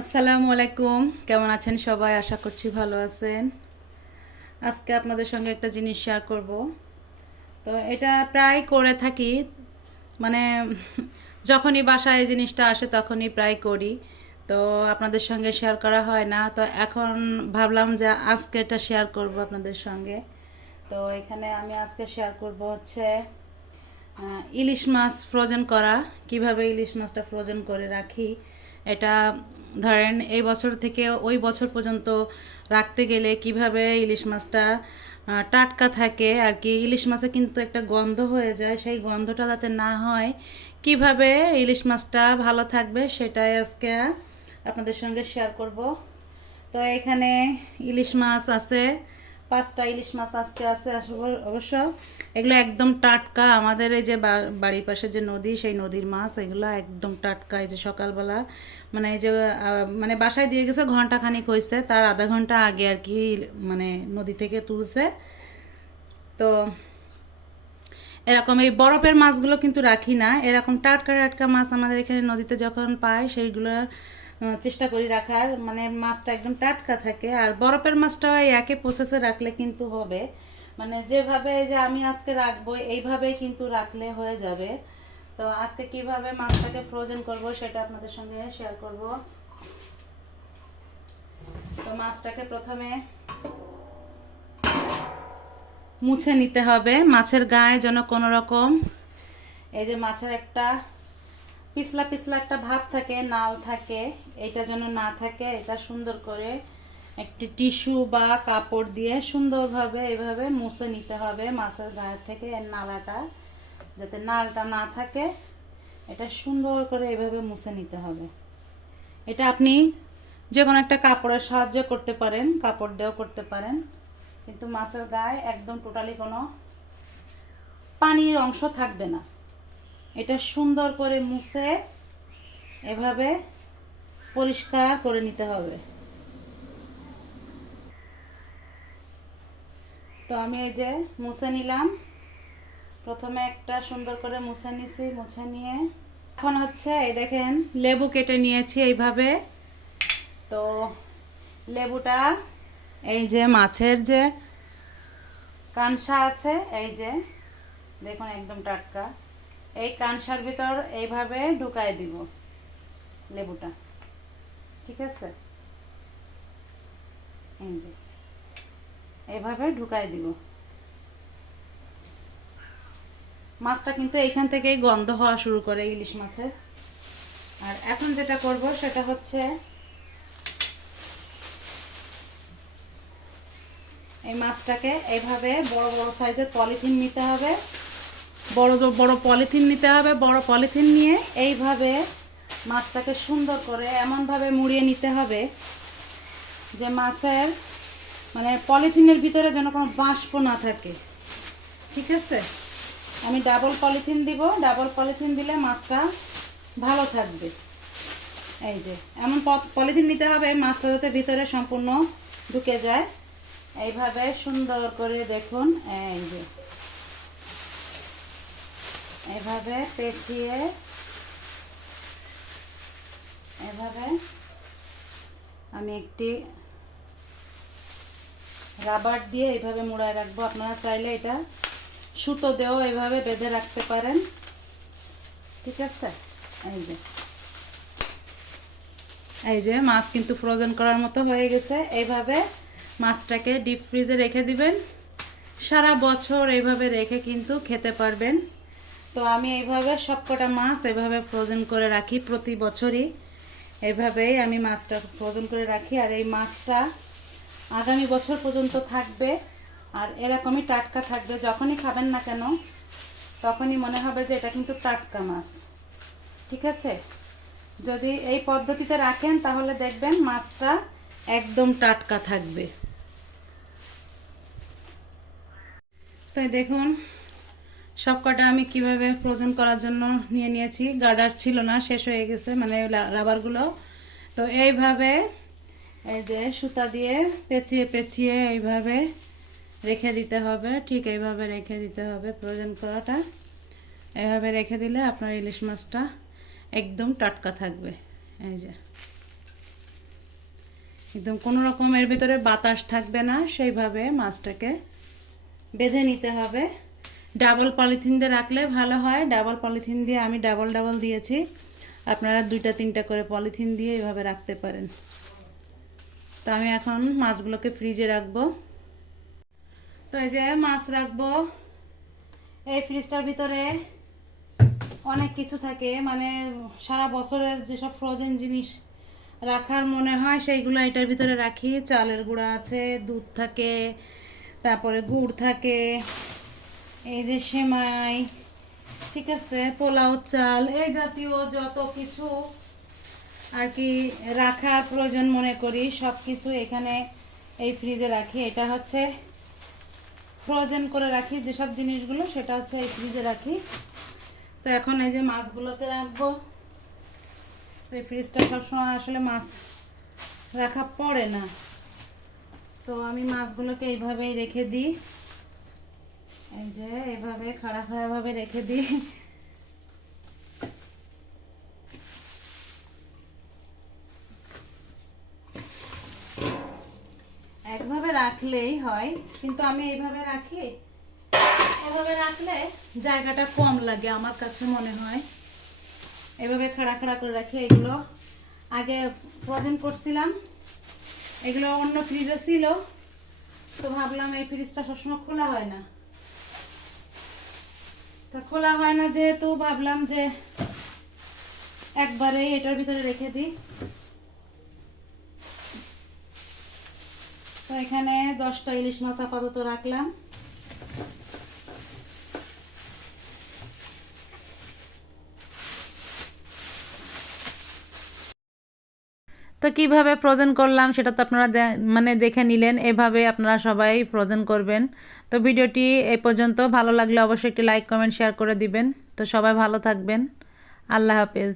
আসসালামু আলাইকুম। কেমন আছেন সবাই? আশা করছি ভালো আছেন। আজকে আপনাদের সঙ্গে একটা জিনিস শেয়ার করব। তো এটা প্রায় করে থাকি। মানে যখনই বাসায় এই জিনিসটা আসে তখনই প্রায় করি। তো আপনাদের সঙ্গে শেয়ার করা হয় না। তো এখন ভাবলাম যে আজকে এটা শেয়ার করব আপনাদের সঙ্গে। তো এখানে আমি আজকে শেয়ার করব হচ্ছে ইলিশ মাছ ফ্রোজেন করা। কীভাবে ইলিশ মাছটা ফ্রোজেন করে রাখি? এটা ধরেন এই বছর থেকে ওই বছর পর্যন্ত রাখতে গেলে কীভাবে ইলিশ মাছটা টাটকা থাকে আর কি, ইলিশ মাছে কিন্তু একটা গন্ধ হয়ে যায়, সেই গন্ধটা যাতে না হয়, কীভাবে ইলিশ মাছটা ভালো থাকবে সেটাই আজকে আপনাদের সঙ্গে শেয়ার করব। তো এখানে ইলিশ মাছ আছে পাঁচটা ইলিশ মাছ আছে আসব- অবশ্য। এগুলো একদম টাটকা। আমাদের এই যে বাড়ির পাশে যে নদী, সেই নদীর মাছ, এগুলো একদম টাটকা। এই যে সকালবেলা মানে এই যে মানে বাসায় দিয়ে গেছে ঘণ্টা খানিক হয়েছে তার আধা ঘণ্টা আগে আর কি মানে নদী থেকে তুলছে। তো এরকম এই বরফের মাছগুলো কিন্তু রাখি না। এরকম টাটকা টাটকা মাছ আমাদের এখানে নদীতে যখন পাই সেইগুলো চেষ্টা করি রাখার। মানে মাছটা একদম টাটকা থাকে। আর বরফের মাছটা ওই একই প্রসেসে রাখলে কিন্তু হবে। মানে যেভাবে যে আমি আজকে রাখব, এইভাবেই কিন্তু রাখলে হয়ে যাবে। তো আজকে কীভাবে মাছটাকে ফ্রোজেন করব সেটা আপনাদের সঙ্গে শেয়ার করব। তো মাছটাকে প্রথমে মুছে নিতে হবে। মাছের গায়ে যেন কোনো রকম এই যে মাছের একটা পিছলা পিছলা একটা ভাব থাকে, নাল থাকে, এটা যেন না থাকে, এটা সুন্দর করে একটি টিস্যু বা কাপড় দিয়ে সুন্দরভাবে এভাবে মুছে নিতে হবে মাছের গায়ে থেকে এর নালাটা, যাতে নালটা না থাকে, এটা সুন্দর করে এভাবে মুছে নিতে হবে। এটা আপনি যে কোনো একটা কাপড়ের সাহায্য করতে পারেন, কাপড় দিয়েও করতে পারেন, কিন্তু মাছের গায়ে একদম টোটালি কোনো পানির অংশ থাকবে না। এটা সুন্দর করে মুছে এভাবে পরিষ্কার করে নিতে হবে। তো আমি এই যে মুছে নিলাম। প্রথমে একটা সুন্দর করে মুছে নিছি, মুছে নিয়ে। এখন হচ্ছে, এই দেখেন, লেবু কেটে নিয়েছি এইভাবে। তো লেবুটা, এই যে মাছের যে কানসা আছে, এই যে, দেখুন একদম টাটকা। এই কানসার ভিতর এইভাবে ঢুকাই দিব লেবুটা। ঠিক আছে? এই যে। এইভাবে ঢুকাই দিব। মাছটা কিন্তু এইখান থেকেই গন্ধ হওয়া শুরু করে ইলিশ মাছের। আর এখন যেটা করব সেটা হচ্ছে এই মাছটাকে এইভাবে বড় বড় সাইজের পলিথিন নিতে হবে। বড় বড় পলিথিন নিতে হবে, বড় পলিথিন নিয়ে এইভাবে মাছটাকে সুন্দর করে এমনভাবে মুড়িয়ে নিতে হবে যে মাছের মানে পলিথিনের ভিতরে যেন কোনো বাষ্প না থাকে। ঠিক আছে? আমি ডাবল পলিথিন দিব, ডাবল পলিথিন দিলে মাছটা ভালো থাকবে। এই যে, এমন পলিথিন নিতে হবে, মাছটা যাতে ভিতরে সম্পূর্ণ ঢুকে যায়। এইভাবে সুন্দর করে দেখুন, এই যে। এভাবে পেঁচিয়ে এভাবে আমি একটি রাবার দিয়ে এইভাবে মুড়ায় রাখব। আপনারা চাইলে এটা সুতো দিয়েও এভাবে বেঁধে রাখতে পারেন। ঠিক আছে? এই যে। এই যে মাছ কিন্তু ফ্রোজেন করার মতো হয়ে গেছে। এইভাবে মাছটাকে ডিপ ফ্রিজে রেখে দিবেন। সারা বছর এইভাবে রেখে কিন্তু খেতে পারবেন। তো আমি এইভাবে সবকটা মাছ এভাবে ফ্রোজেন করে রাখি প্রতি বছরই। এভাবেই আমি মাছটা ফ্রোজেন করে রাখি আর এই মাছটা আগামী বছর পর্যন্ত থাকবে আর এরকমই টাটকা থাকবে। যখনই খাবেন না কেন, তখনই মনে হবে যে এটা কিন্তু টাটকা মাছ। ঠিক আছে? যদি এই পদ্ধতিতে রাখেন তাহলে দেখবেন মাছটা একদম টাটকা থাকবে। তাই দেখুন সব কটা আমি কীভাবে ফ্রোজেন করার জন্য নিয়ে নিয়েছি, গার্ডার ছিল না, শেষ হয়ে গেছে মানে রাবারগুলো। তো এইভাবে এই যে সুতা দিয়ে পেঁচিয়ে পেঁচিয়ে এইভাবে রেখে দিতে হবে, ঠিক এইভাবে রেখে দিতে হবে ফ্রোজেন করাটা। এভাবে রেখে দিলে আপনার ইলিশ মাছটা একদম টাটকা থাকবে, এই যে। একদম কোনো রকমের ভিতরে বাতাস থাকবে না, সেইভাবে মাছটাকে বেঁধে নিতে হবে। ডাবল পলিথিন দিয়ে রাখলে ভালো হয়। ডাবল পলিথিন দিয়ে আমি ডাবল ডাবল দিয়েছি। আপনারা দুইটা, তিনটা করে পলিথিন দিয়ে এভাবে রাখতে পারেন। তো আমি এখন মাছগুলোকে ফ্রিজে রাখব। তো এই যে মাছ রাখব। এই ফ্রিজটার ভিতরে অনেক কিছু থাকে। মানে সারা বছরের যেসব ফ্রোজেন জিনিস রাখার মনে হয়, সেইগুলো এটার ভিতরে রাখি। চালের গুঁড়া আছে, দুধ থাকে, তারপরে গুড় থাকে। এই যে সেমাই, ঠিক আছে, পোলাও চাল, এই জাতীয় যত কিছু আর কি রাখার প্রয়োজন মনে করি সব কিছু এখানে এই ফ্রিজে রাখি। এটা হচ্ছে ফ্রোজেন করে রাখি, যেসব জিনিসগুলো, সেটা হচ্ছে এই ফ্রিজে রাখি। তো এখন এই যে মাছগুলোকে রাখব। তো এই ফ্রিজটা সবসময় আসলে মাছ রাখা পড়ে না। তো আমি মাছগুলোকে এইভাবেই রেখে দিই। এই যে, এভাবে, খাড়া খাড়াভাবে রেখে দিই। একভাবে রাখলেই হয়, কিন্তু আমি এইভাবে রাখি। এভাবে রাখলে জায়গাটা কম লাগে, আমার কাছে মনে হয়। এভাবে খাড়া খাড়া করে রাখি, এগুলো আগে ফ্রোজেন করছিলাম। এগুলো অন্য ফ্রিজে ছিল, তো ভাবলাম এই ফ্রিজটা সবসময় খোলা হয় না। তা খোলা হয় না যেহেতু ভাবলাম যে একবারে এটার ভিতরে রেখে দিই। তো এখানে দশটা ইলিশ মাছ আপাতত রাখলাম। তো কীভাবে ফ্রোজেন করলাম সেটা তো আপনারা মানে দেখে নিলেন, এভাবে আপনারা সবাই ফ্রোজেন করবেন। তো ভিডিওটি এ পর্যন্ত, ভালো লাগলে অবশ্যই একটি লাইক কমেন্ট শেয়ার করে দিবেন। তো সবাই ভালো থাকবেন। আল্লাহ হাফেজ।